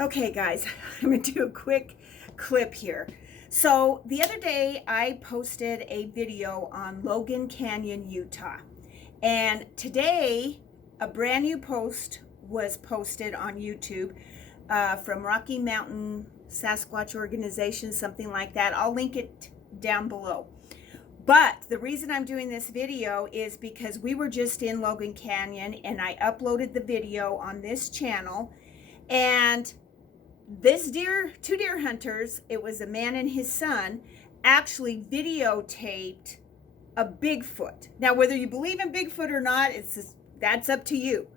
Okay, guys, I'm going to do a quick clip here. So the other day I posted a video on Logan Canyon, Utah. And today a brand new post was posted on YouTube from Rocky Mountain Sasquatch organization, something like that. I'll link it down below. But the reason I'm doing this video is because we were just in Logan Canyon and I uploaded the video on this channel. And this two deer hunters, it was a man and his son, actually videotaped a Bigfoot. Now, whether you believe in Bigfoot or not, that's up to you.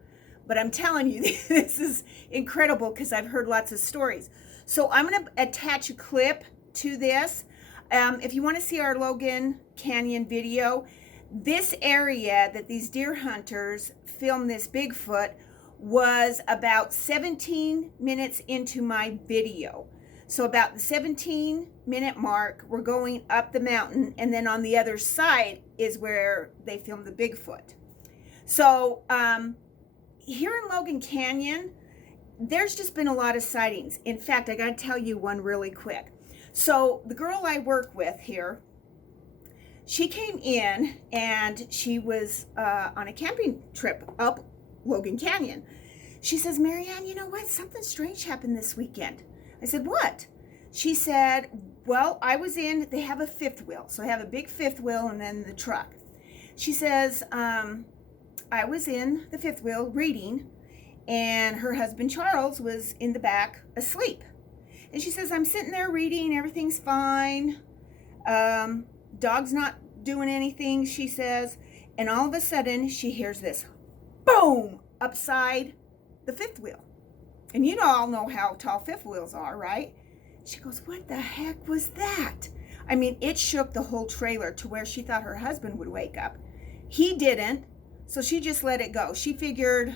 But I'm telling you, this is incredible because I've heard lots of stories. So I'm going to attach a clip to this. If you want to see our Logan Canyon video, this area that these deer hunters filmed this Bigfoot was about 17 minutes into my video. So about the 17-minute mark, we're going up the mountain, and then on the other side is where they filmed the Bigfoot. So here in Logan Canyon, there's just been a lot of sightings. In fact, I got to tell you one really quick. So the girl I work with here, she came in and she was on a camping trip up Logan Canyon. She says, Marianne, you know what? Something strange happened this weekend. I said, what? She said, well, they have a fifth wheel. So I have a big fifth wheel and then the truck. She says, I was in the fifth wheel reading and her husband Charles was in the back asleep. And she says, I'm sitting there reading, everything's fine. Dog's not doing anything, she says. And all of a sudden she hears this boom upside the fifth wheel. And you all know how tall fifth wheels are, right? She goes, what the heck was that? I mean, it shook the whole trailer to where she thought her husband would wake up. He didn't, so she just let it go. She figured,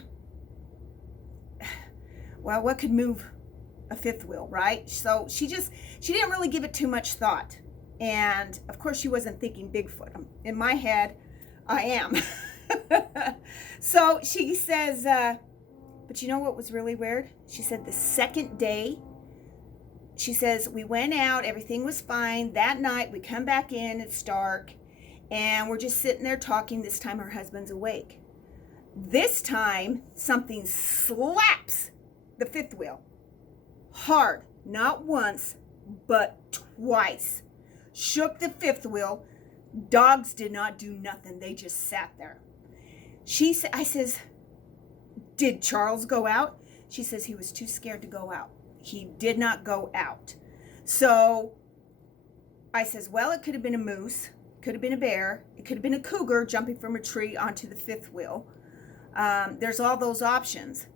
well, what could move a fifth wheel, right? So she didn't really give it too much thought. And of course she wasn't thinking Bigfoot. In my head, I am. So she says, but you know what was really weird? She said the second day, she says, we went out, everything was fine. That night we come back in, it's dark, and we're just sitting there talking. This time her husband's awake. This time something slaps the fifth wheel. Hard, not once, but twice. Shook the fifth wheel. Dogs did not do nothing. They just sat there. I says, did Charles go out? She says he was too scared to go out. He did not go out. So I says, well, it could have been a moose, could have been a bear, it could have been a cougar jumping from a tree onto the fifth wheel. There's all those options.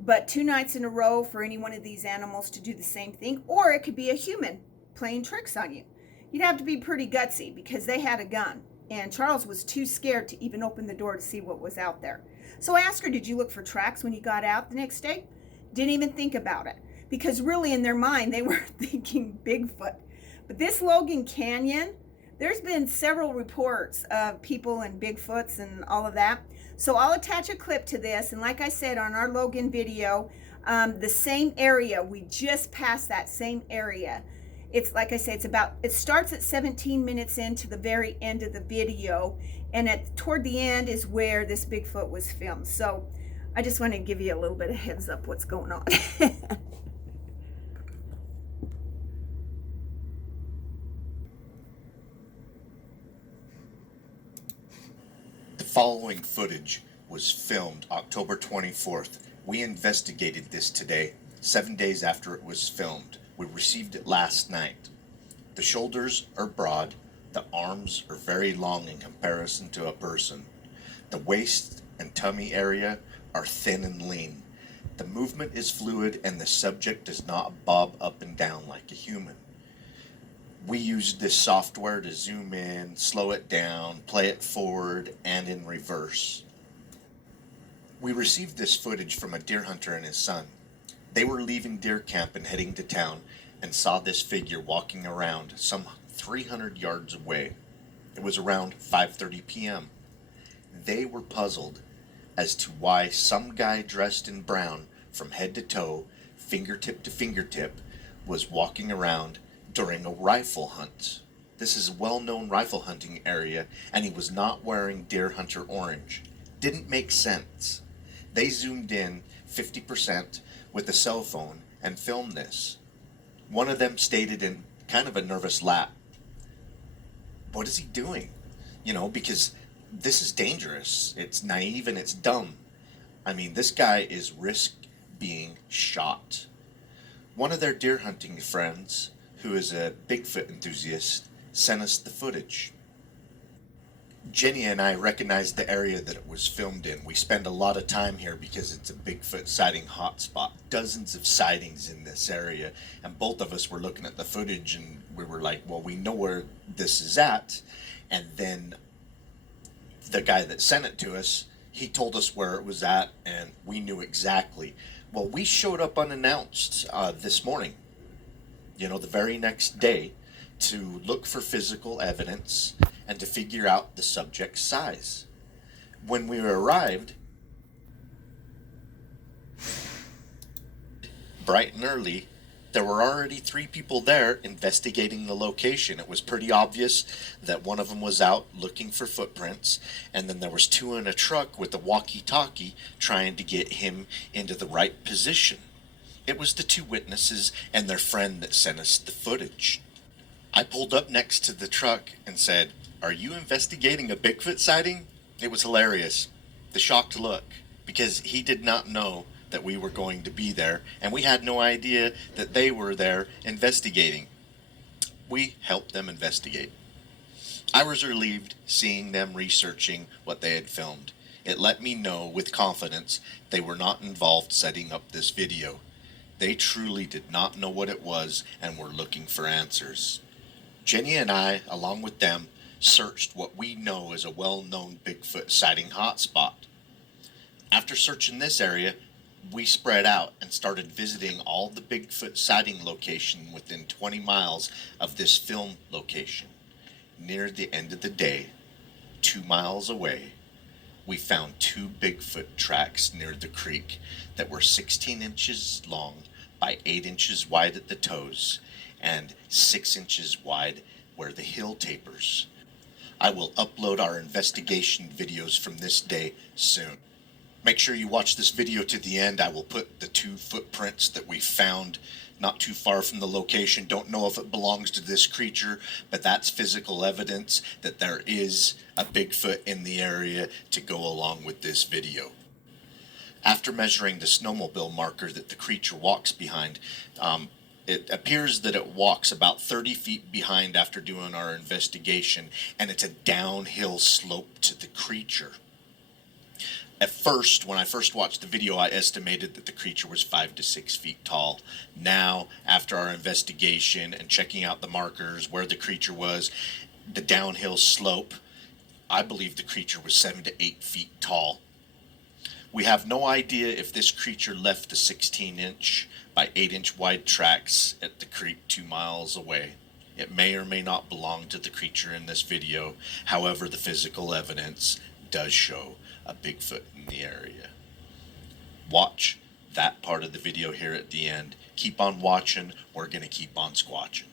But 2 nights in a row for any one of these animals to do the same thing, or it could be a human playing tricks on you. You'd have to be pretty gutsy because they had a gun. And Charles was too scared to even open the door to see what was out there. So I asked her, did you look for tracks when you got out the next day? Didn't even think about it. Because really in their mind, they were thinking Bigfoot. But this Logan Canyon, there's been several reports of people and Bigfoots and all of that. So I'll attach a clip to this. And like I said, on our Logan video, the same area, we just passed that same area. It's like I say, it starts at 17 minutes into the very end of the video, and toward the end is where this Bigfoot was filmed. So I just want to give you a little bit of heads up what's going on. The following footage was filmed October 24th. We investigated this today, 7 days after it was filmed. We received it last night. The shoulders are broad, the arms are very long in comparison to a person. The waist and tummy area are thin and lean. The movement is fluid and the subject does not bob up and down like a human. We used this software to zoom in, slow it down, play it forward, and in reverse. We received this footage from a deer hunter and his son. They were leaving deer camp and heading to town and saw this figure walking around some 300 yards away. It was around 5:30 p.m. They were puzzled as to why some guy dressed in brown from head to toe fingertip to fingertip, was walking around during a rifle hunt. This is a well-known rifle hunting area, and he was not wearing deer hunter orange. Didn't make sense. They zoomed in 50% with a cell phone and filmed this. One of them stated in kind of a nervous laugh, "What is he doing?" Because this is dangerous. It's naive and it's dumb. I mean, this guy is risk being shot. One of their deer hunting friends, who is a Bigfoot enthusiast, sent us the footage. Jenny and I recognized the area that it was filmed in. We spend a lot of time here because it's a Bigfoot sighting hotspot. Dozens of sightings in this area, and both of us were looking at the footage and we were like, well, we know where this is at. And then the guy that sent it to us, he told us where it was at, and we knew exactly. Well, we showed up unannounced this morning, the very next day, to look for physical evidence and to figure out the subject's size. When we arrived, bright and early, there were already 3 people there investigating the location. It was pretty obvious that one of them was out looking for footprints, and then there was 2 in a truck with a walkie-talkie trying to get him into the right position. It was the 2 witnesses and their friend that sent us the footage. I pulled up next to the truck and said, "Are you investigating a Bigfoot sighting?" It was hilarious, the shocked look, because he did not know that we were going to be there, and we had no idea that they were there investigating. We helped them investigate. I was relieved seeing them researching what they had filmed. It let me know with confidence they were not involved setting up this video. They truly did not know what it was and were looking for answers. Jenny and I, along with them, searched what we know is a well-known Bigfoot sighting hotspot. After searching this area, we spread out and started visiting all the Bigfoot sighting locations within 20 miles of this film location. Near the end of the day, 2 miles away, we found 2 Bigfoot tracks near the creek that were 16 inches long by 8 inches wide at the toes and 6 inches wide where the hill tapers. I will upload our investigation videos from this day soon. Make sure you watch this video to the end. I will put the 2 footprints that we found not too far from the location. Don't know if it belongs to this creature, but that's physical evidence that there is a Bigfoot in the area to go along with this video. After measuring the snowmobile marker that the creature walks behind, it appears that it walks about 30 feet behind after doing our investigation, and it's a downhill slope to the creature. At first, when I first watched the video, I estimated that the creature was 5 to 6 feet tall. Now, after our investigation and checking out the markers, where the creature was, the downhill slope, I believe the creature was 7 to 8 feet tall. We have no idea if this creature left the 16-inch by 8-inch wide tracks at the creek 2 miles away. It may or may not belong to the creature in this video. However, the physical evidence does show a Bigfoot in the area. Watch that part of the video here at the end. Keep on watching. We're going to keep on squatching.